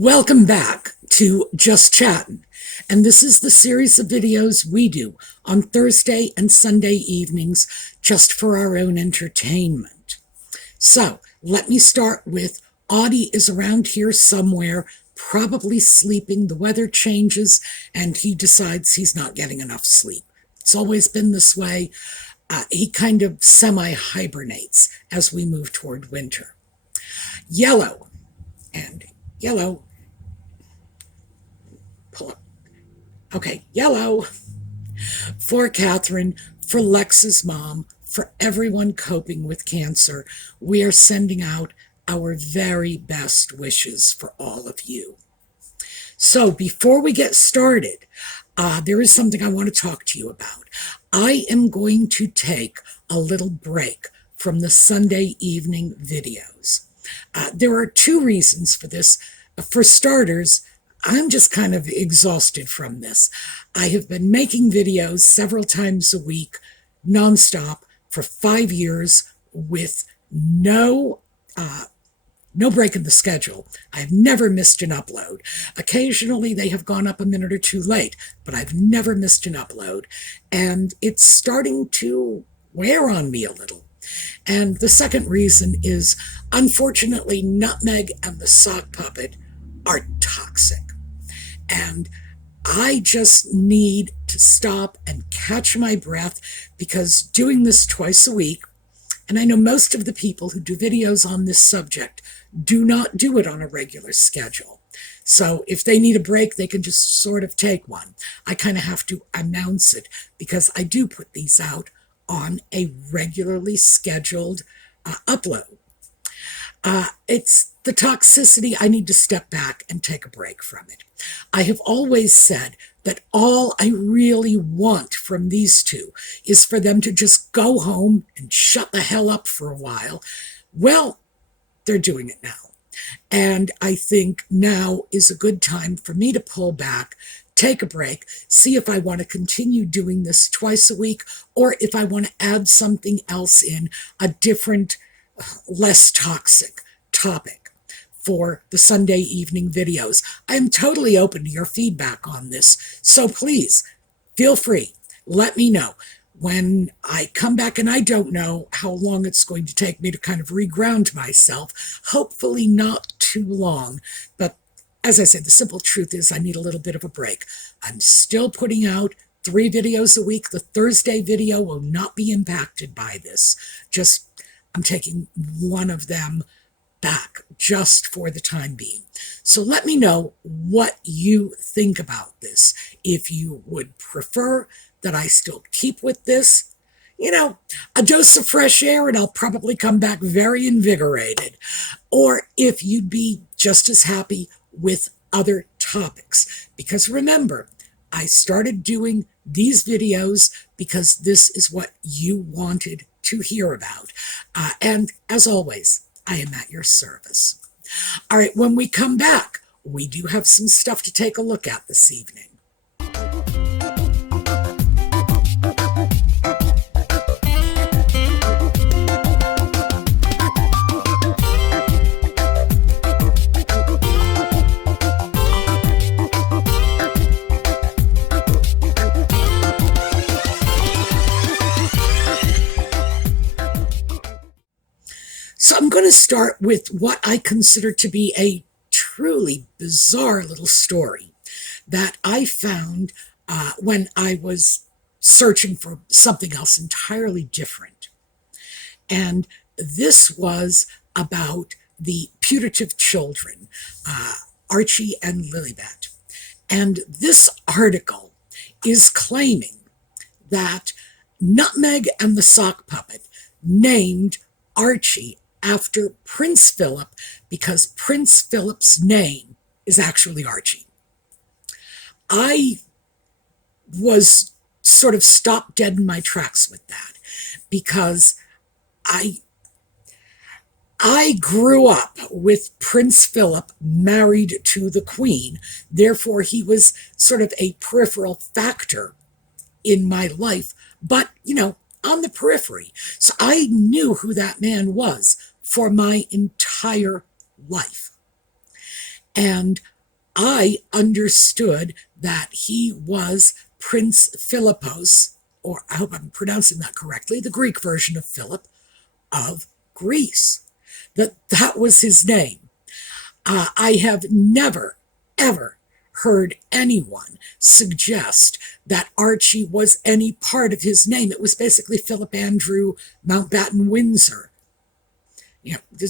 Welcome back to Just Chattin', and this is the series of videos we do on Thursday and Sunday evenings just for our own entertainment. So, let me start with Audie is around here somewhere, probably sleeping. The weather changes, and he decides he's not getting enough sleep. It's always been this way. He kind of semi-hibernates as we move toward winter. Yellow, and yellow. Pull up. Okay, yellow. For Catherine, for Lex's mom, for everyone coping with cancer, we are sending out our very best wishes for all of you. So before we get started, there is something I want to talk to you about. I am going to take a little break from the Sunday evening videos. There are two reasons for this. For starters, I'm just kind of exhausted from this. I have been making videos several times a week, nonstop, for 5 years with no break in the schedule. I have never missed an upload. Occasionally they have gone up a minute or two late, but I've never missed an upload. And it's starting to wear on me a little. And the second reason is, unfortunately, Nutmeg and the sock puppet are toxic. And I just need to stop and catch my breath, because doing this twice a week, and I know most of the people who do videos on this subject do not do it on a regular schedule. So if they need a break, they can just sort of take one. I kind of have to announce it because I do put these out on a regularly scheduled upload. It's the toxicity. I need to step back and take a break from it. I have always said that all I really want from these two is for them to just go home and shut the hell up for a while. Well, they're doing it now. And I think now is a good time for me to pull back, take a break, see if I want to continue doing this twice a week, or if I want to add something else in, a different, less toxic topic for the Sunday evening videos. I am totally open to your feedback on this, so please feel free. Let me know. When I come back, and I don't know how long it's going to take me to kind of reground myself, hopefully not too long, but as I said, the simple truth is I need a little bit of a break. I'm still putting out 3 videos a week. The Thursday video will not be impacted by this. Just, I'm taking one of them back just for the time being. So let me know what you think about this. If you would prefer that I still keep with this, a dose of fresh air and I'll probably come back very invigorated. Or if you'd be just as happy with other topics. Because remember, I started doing these videos because this is what you wanted to hear about. And as always, I am at your service. All right, when we come back, we do have some stuff to take a look at this evening. So I'm going to start with what I consider to be a truly bizarre little story that I found when I was searching for something else entirely different. And this was about the putative children, Archie and Lilibet. And this article is claiming that Nutmeg and the Sock Puppet named Archie after Prince Philip because Prince Philip's name is actually Archie. I was sort of stopped dead in my tracks with that because I grew up with Prince Philip married to the Queen. Therefore, he was sort of a peripheral factor in my life, but, on the periphery. So I knew who that man was for my entire life. And I understood that he was Prince Philippos, or I hope I'm pronouncing that correctly, the Greek version of Philip of Greece. That was his name. I have never, ever heard anyone suggest that Archie was any part of his name. It was basically Philip Andrew Mountbatten Windsor. You know,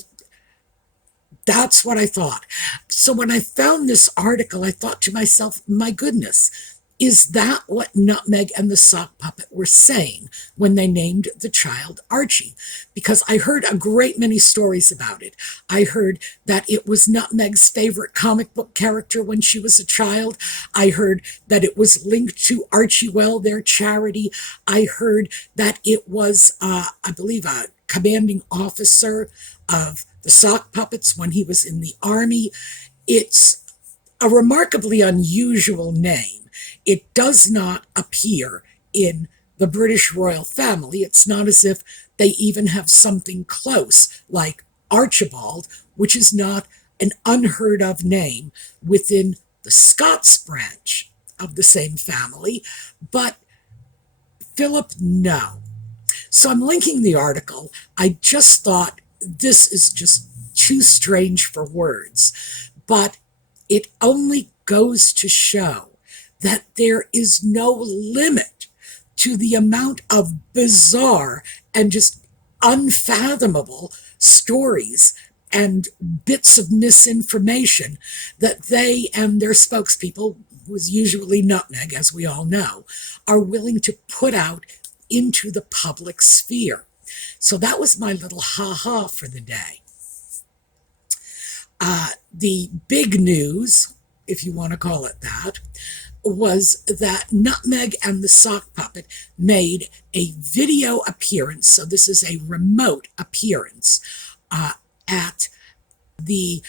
that's what I thought. So when I found this article, I thought to myself, my goodness, is that what Nutmeg and the Sock Puppet were saying when they named the child Archie? Because I heard a great many stories about it. I heard that it was Nutmeg's favorite comic book character when she was a child. I heard that it was linked to Archie Well, their charity. I heard that it was, I believe, a commanding officer of the Sock Puppets when he was in the army. It's a remarkably unusual name. It does not appear in the British royal family. It's not as if they even have something close like Archibald, which is not an unheard of name within the Scots branch of the same family. But Philip, no. So I'm linking the article. I just thought this is just too strange for words. But it only goes to show that there is no limit to the amount of bizarre and just unfathomable stories and bits of misinformation that they and their spokespeople, who is usually Nutmeg, as we all know, are willing to put out into the public sphere. So that was my little ha-ha for the day. The big news, if you want to call it that, was that Nutmeg and the Sock Puppet made a video appearance. So this is a remote appearance at the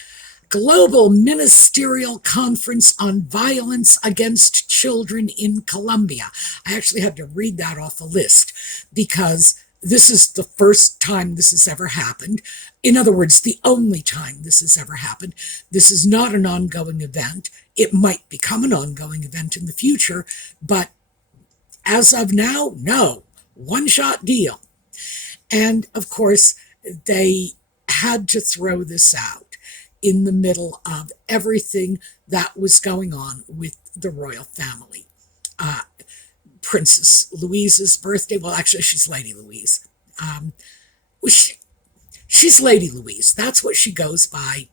Global Ministerial Conference on Violence Against Children in Colombia. I actually had to read that off a list because this is the first time this has ever happened. In other words, the only time this has ever happened. This is not an ongoing event. It might become an ongoing event in the future, but as of now, no. One-shot deal. And of course, they had to throw this out in the middle of everything that was going on with the royal family. Princess Louise's birthday. Well, actually, she's Lady Louise. She's Lady Louise. That's what she goes by.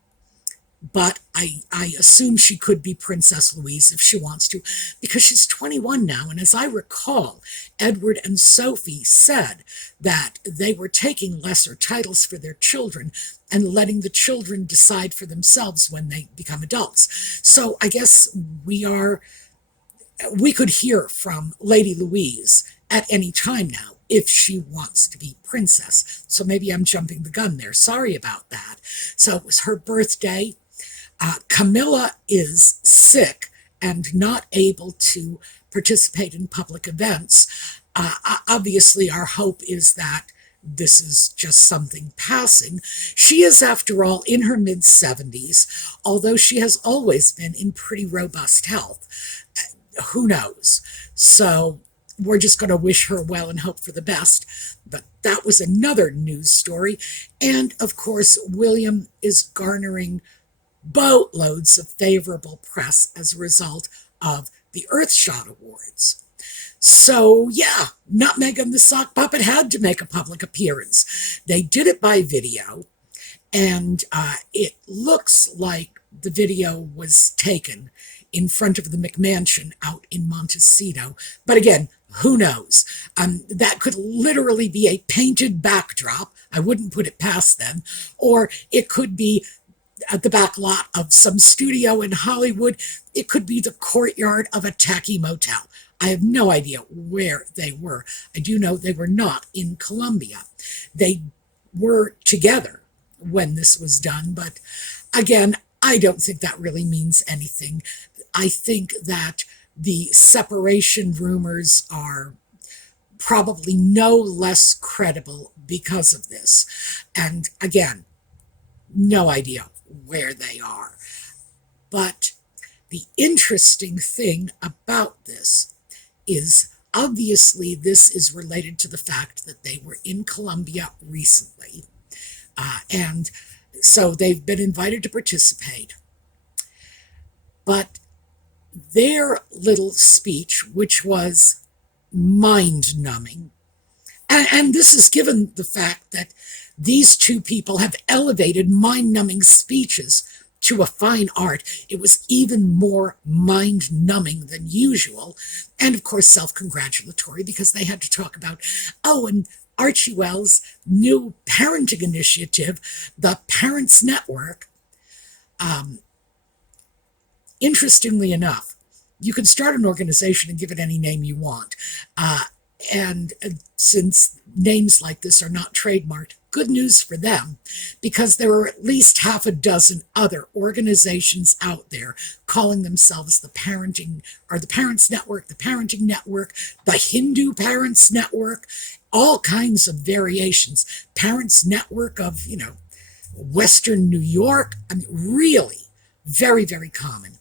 But I assume she could be Princess Louise if she wants to, because she's 21 now. And as I recall, Edward and Sophie said that they were taking lesser titles for their children and letting the children decide for themselves when they become adults. So I guess we could hear from Lady Louise at any time now if she wants to be princess. So maybe I'm jumping the gun there. Sorry about that. So it was her birthday. Camilla is sick and not able to participate in public events. Obviously, our hope is that this is just something passing. She is, after all, in her mid-70s, although she has always been in pretty robust health. Who knows? So we're just going to wish her well and hope for the best. But that was another news story. And, of course, William is garnering boatloads of favorable press as a result of the Earthshot Awards. So, yeah, Nutmeg and the Sock Puppet had to make a public appearance. They did it by video, and it looks like the video was taken in front of the McMansion out in Montecito. But again, who knows? That could literally be a painted backdrop. I wouldn't put it past them. Or it could be at the back lot of some studio in Hollywood. It could be the courtyard of a tacky motel. I have no idea where they were. I do know they were not in Colombia. They were together when this was done, but again, I don't think that really means anything. I think that the separation rumors are probably no less credible because of this. And again, no idea where they are. But the interesting thing about this is obviously this is related to the fact that they were in Colombia recently. And so they've been invited to participate. But their little speech, which was mind-numbing, and this is given the fact that these two people have elevated mind-numbing speeches to a fine art. It was even more mind-numbing than usual, and of course self-congratulatory, because they had to talk about, and Archie Wells' new parenting initiative, the Parents Network. Interestingly enough, you can start an organization and give it any name you want. And since names like this are not trademarked, good news for them, because there are at least half a dozen other organizations out there calling themselves the Parenting, or the Parents Network, the Parenting Network, the Hindu Parents Network, all kinds of variations. Parents Network of, Western New York. I mean, really very, very common.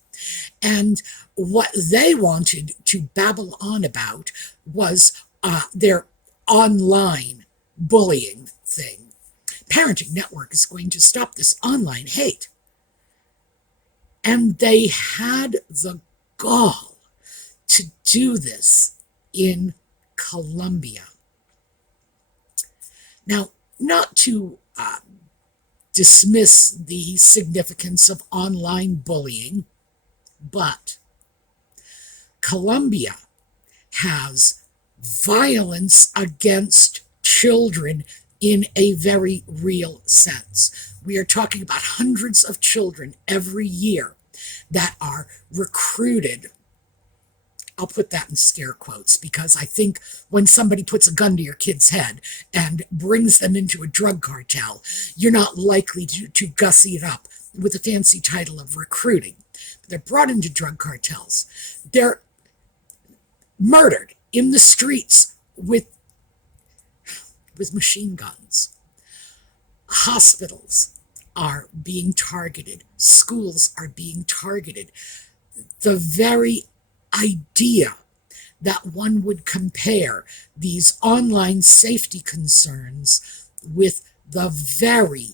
And what they wanted to babble on about was their online bullying thing. Parenting Network is going to stop this online hate. And they had the gall to do this in Colombia. Now, not to dismiss the significance of online bullying, but Colombia has violence against children in a very real sense. We are talking about hundreds of children every year that are recruited. I'll put that in scare quotes, because I think when somebody puts a gun to your kid's head and brings them into a drug cartel, you're not likely to gussy it up with the fancy title of recruiting. They're brought into drug cartels. They're murdered in the streets with machine guns. Hospitals are being targeted. Schools are being targeted. The very idea that one would compare these online safety concerns with the very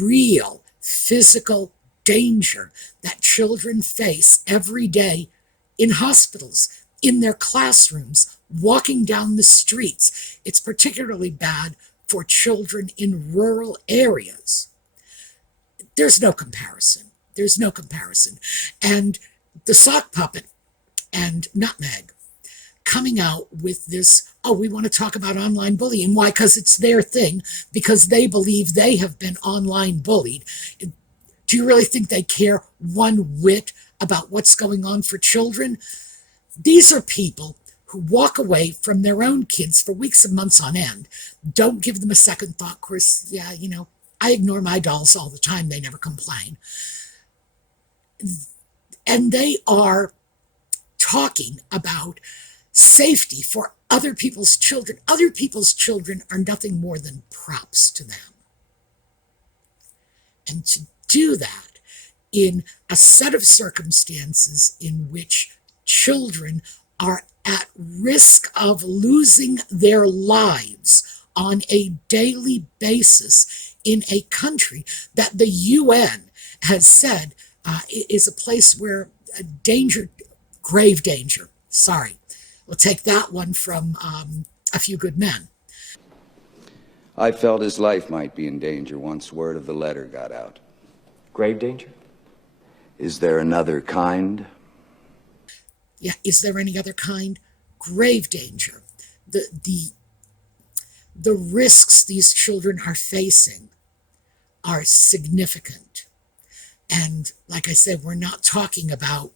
real physical danger that children face every day in hospitals, in their classrooms, walking down the streets. It's particularly bad for children in rural areas. There's no comparison. There's no comparison. And the sock puppet and Nutmeg coming out with this, we want to talk about online bullying. Why? Because it's their thing, because they believe they have been online bullied. Do you really think they care one whit about what's going on for children? These are people who walk away from their own kids for weeks and months on end, don't give them a second thought. Of course, yeah, I ignore my dolls all the time. They never complain. And they are talking about safety for other people's children. Other people's children are nothing more than props to them. And to do that in a set of circumstances in which children are at risk of losing their lives on a daily basis in a country that the UN has said is a place where grave danger. Sorry, we'll take that one from A Few Good Men. I felt his life might be in danger once word of the letter got out. Grave danger? Is there another kind? Yeah, is there any other kind? Grave danger. The risks these children are facing are significant. And like I said, we're not talking about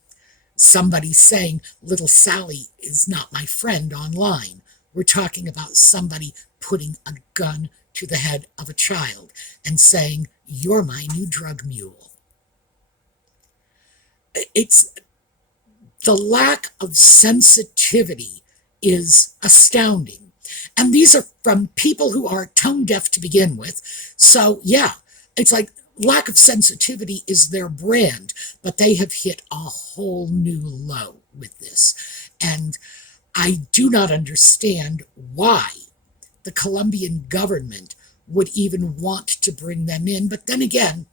somebody saying, little Sally is not my friend online. We're talking about somebody putting a gun to the head of a child and saying, you're my new drug mule. It's the lack of sensitivity is astounding. And these are from people who are tone deaf to begin with. So yeah, it's like, lack of sensitivity is their brand, but they have hit a whole new low with this. And I do not understand why the Colombian government would even want to bring them in. But then again,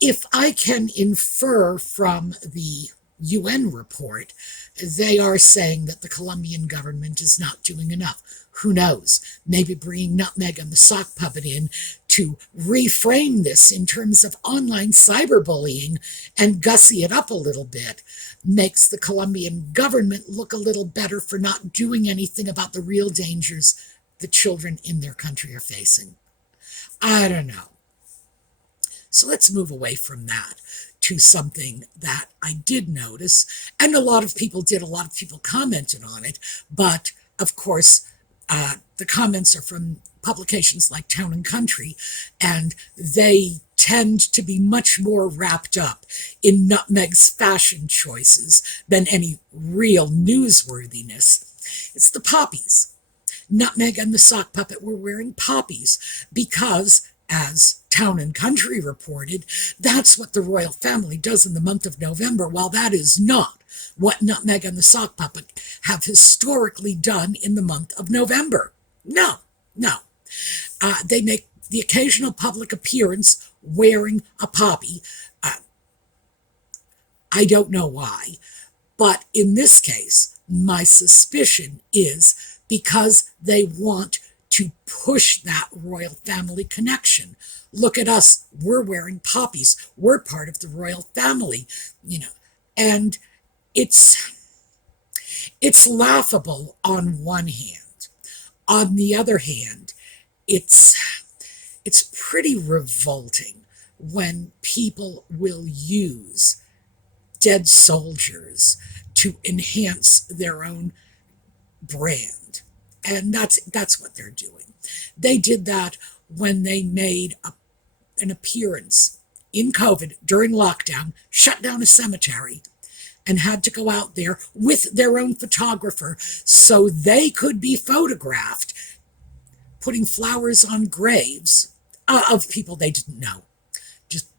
if I can infer from the UN report, they are saying that the Colombian government is not doing enough. Who knows? Maybe bringing Nutmeg and the sock puppet in to reframe this in terms of online cyberbullying and gussy it up a little bit makes the Colombian government look a little better for not doing anything about the real dangers the children in their country are facing. I don't know. So let's move away from that to something that I did notice, and a lot of people commented on it, but of course, the comments are from publications like Town and Country, and they tend to be much more wrapped up in Nutmeg's fashion choices than any real newsworthiness. It's the Poppies. Nutmeg and the sock puppet were wearing poppies because, as Town and Country reported, that's what the royal family does in the month of November, while that is not what Nutmeg and the sock puppet have historically done in the month of November. No. They make the occasional public appearance wearing a poppy. I don't know why, but in this case, my suspicion is because they want to push that royal family connection. Look at us, we're wearing poppies, we're part of the royal family, and it's laughable on one hand. On the other hand, it's pretty revolting when people will use dead soldiers to enhance their own brand. And that's what they're doing. They did that when they made an appearance in COVID during lockdown, shut down a cemetery, and had to go out there with their own photographer so they could be photographed putting flowers on graves of people they didn't know.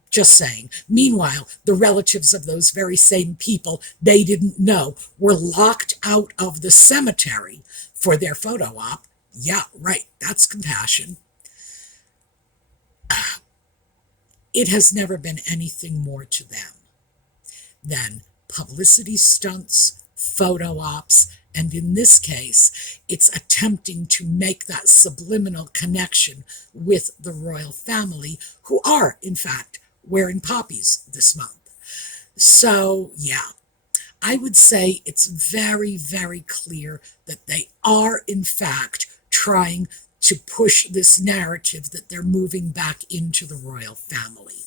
Just saying. Meanwhile, the relatives of those very same people they didn't know were locked out of the cemetery for their photo op. Yeah, right, that's compassion. It has never been anything more to them than publicity stunts, photo ops, and in this case, it's attempting to make that subliminal connection with the royal family, who are, in fact, wearing poppies this month. So, yeah, I would say it's very, very clear that they are, in fact, trying to push this narrative that they're moving back into the royal family.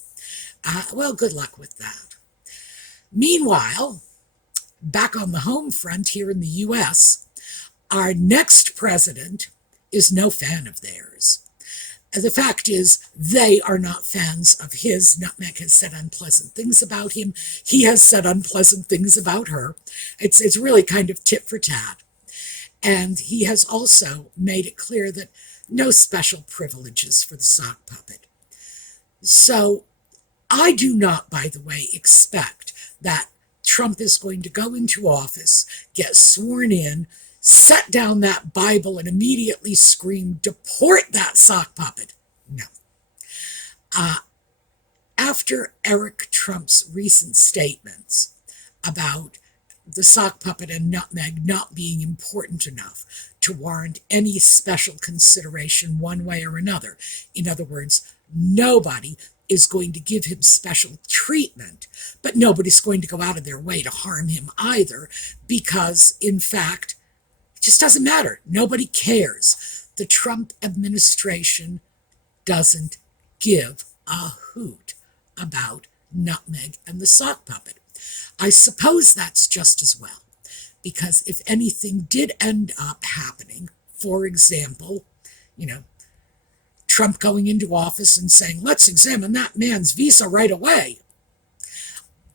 Well, good luck with that. Meanwhile, back on the home front here in the U.S., our next president is no fan of theirs. The fact is, they are not fans of his. Nutmeg has said unpleasant things about him. He has said unpleasant things about her. It's really kind of tit for tat. And he has also made it clear that no special privileges for the sock puppet. So I do not, by the way, expect that Trump is going to go into office, get sworn in, set down that Bible, and immediately scream, "Deport that sock puppet." No. After Eric Trump's recent statements about the sock puppet and Nutmeg not being important enough to warrant any special consideration one way or another, in other words, nobody is going to give him special treatment, but nobody's going to go out of their way to harm him either, because, in fact, it just doesn't matter. Nobody cares. The Trump administration doesn't give a hoot about Nutmeg and the sock puppet. I suppose that's just as well, because if anything did end up happening, for example, Trump going into office and saying, "Let's examine that man's visa right away,"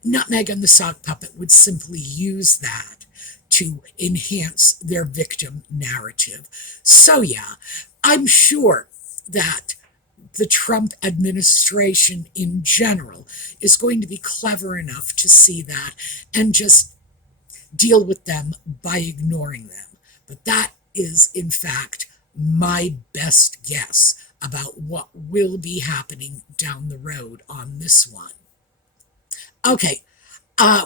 Nutmeg and the sock puppet would simply use that to enhance their victim narrative. So yeah, I'm sure that the Trump administration in general is going to be clever enough to see that and just deal with them by ignoring them. But that is, in fact, my best guess about what will be happening down the road on this one. Okay,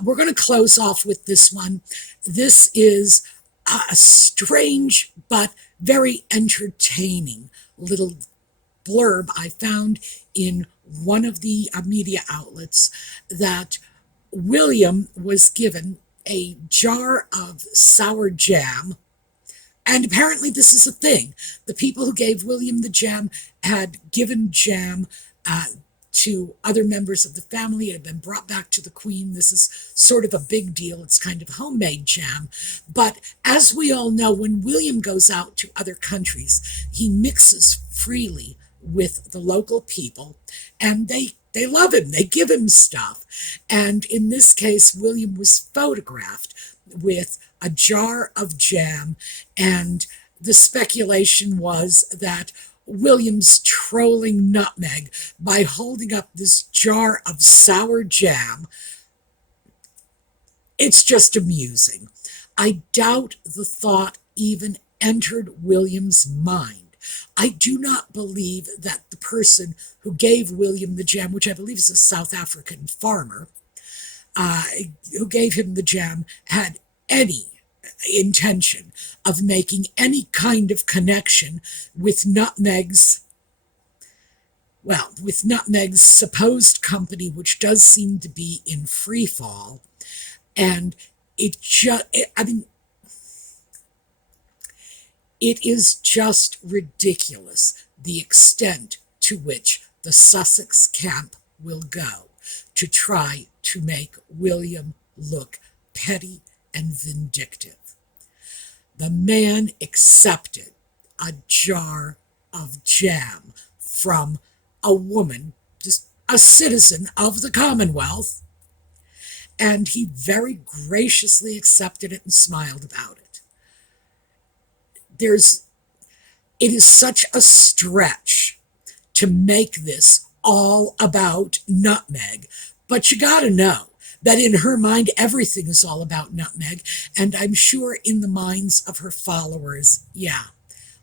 we're going to close off with this one. This is a strange but very entertaining little blurb I found in one of the media outlets that William was given a jar of sour jam. And apparently this is a thing. The people who gave William the jam had given jam to other members of the family. It had been brought back to the Queen. This is sort of a big deal. It's kind of homemade jam. But as we all know, when William goes out to other countries, he mixes freely with the local people, and they love him. They give him stuff. And in this case, William was photographed with a jar of jam, and the speculation was that William's trolling Nutmeg by holding up this jar of sour jam. It's just amusing. I doubt the thought even entered William's mind. I do not believe that the person who gave William the jam, which I believe is a South African farmer, who gave him the jam, had any intention of making any kind of connection with Nutmeg's supposed company, which does seem to be in free fall. And it is just ridiculous the extent to which the Sussex camp will go to try to make William look petty and vindictive. The man accepted a jar of jam from a woman, just a citizen of the Commonwealth, and he very graciously accepted it and smiled about it. It is such a stretch to make this all about Nutmeg, but you gotta know that in her mind, everything is all about Nutmeg, and I'm sure in the minds of her followers, yeah,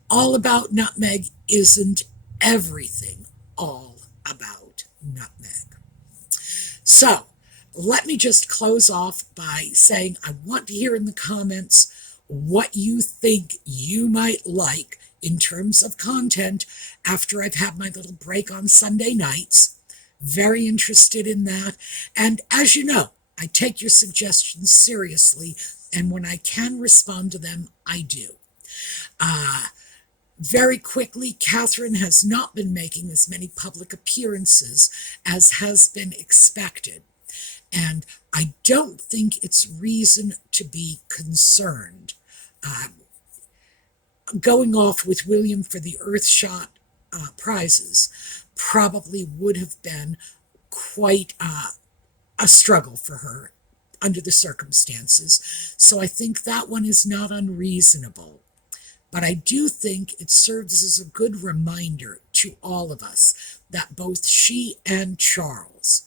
all about Nutmeg isn't everything all about Nutmeg. So, let me just close off by saying I want to hear in the comments what you think you might like in terms of content after I've had my little break on Sunday nights. Very interested in that. And as you know, I take your suggestions seriously, and when I can respond to them, I do. Very quickly, Catherine has not been making as many public appearances as has been expected. And I don't think it's reason to be concerned. Going off with William for the Earthshot prizes probably would have been quite a struggle for her under the circumstances. So I think that one is not unreasonable. But I do think it serves as a good reminder to all of us that both she and Charles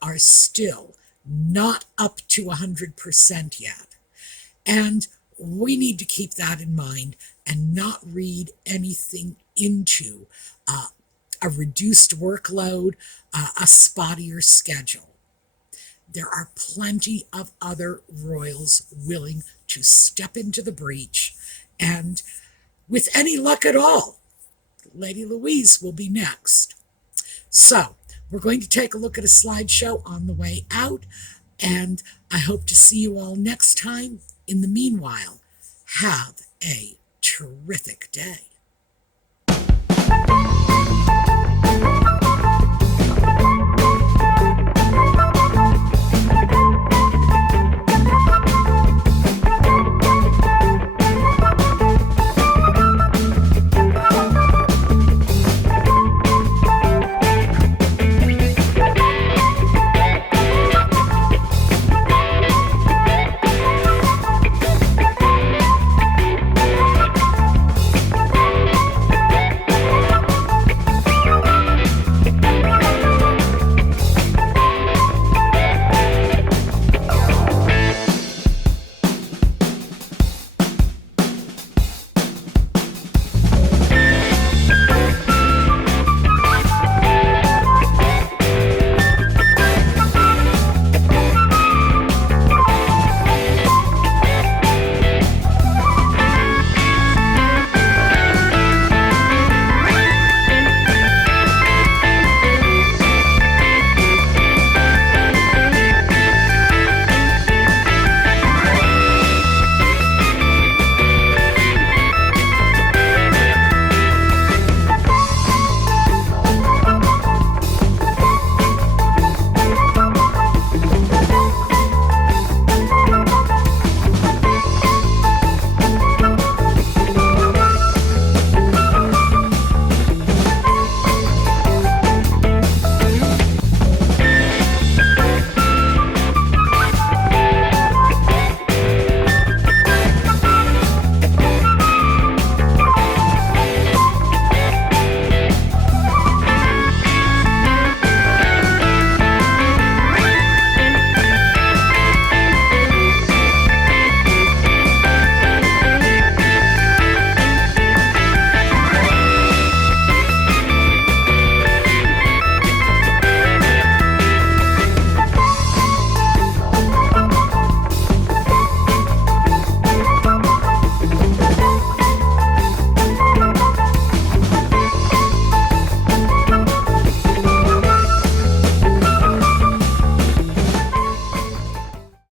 are still not up to 100% yet. And we need to keep that in mind and not read anything into a reduced workload, a spottier schedule. There are plenty of other royals willing to step into the breach, and with any luck at all, Lady Louise will be next. So, we're going to take a look at a slideshow on the way out, and I hope to see you all next time. In the meanwhile, have a terrific day.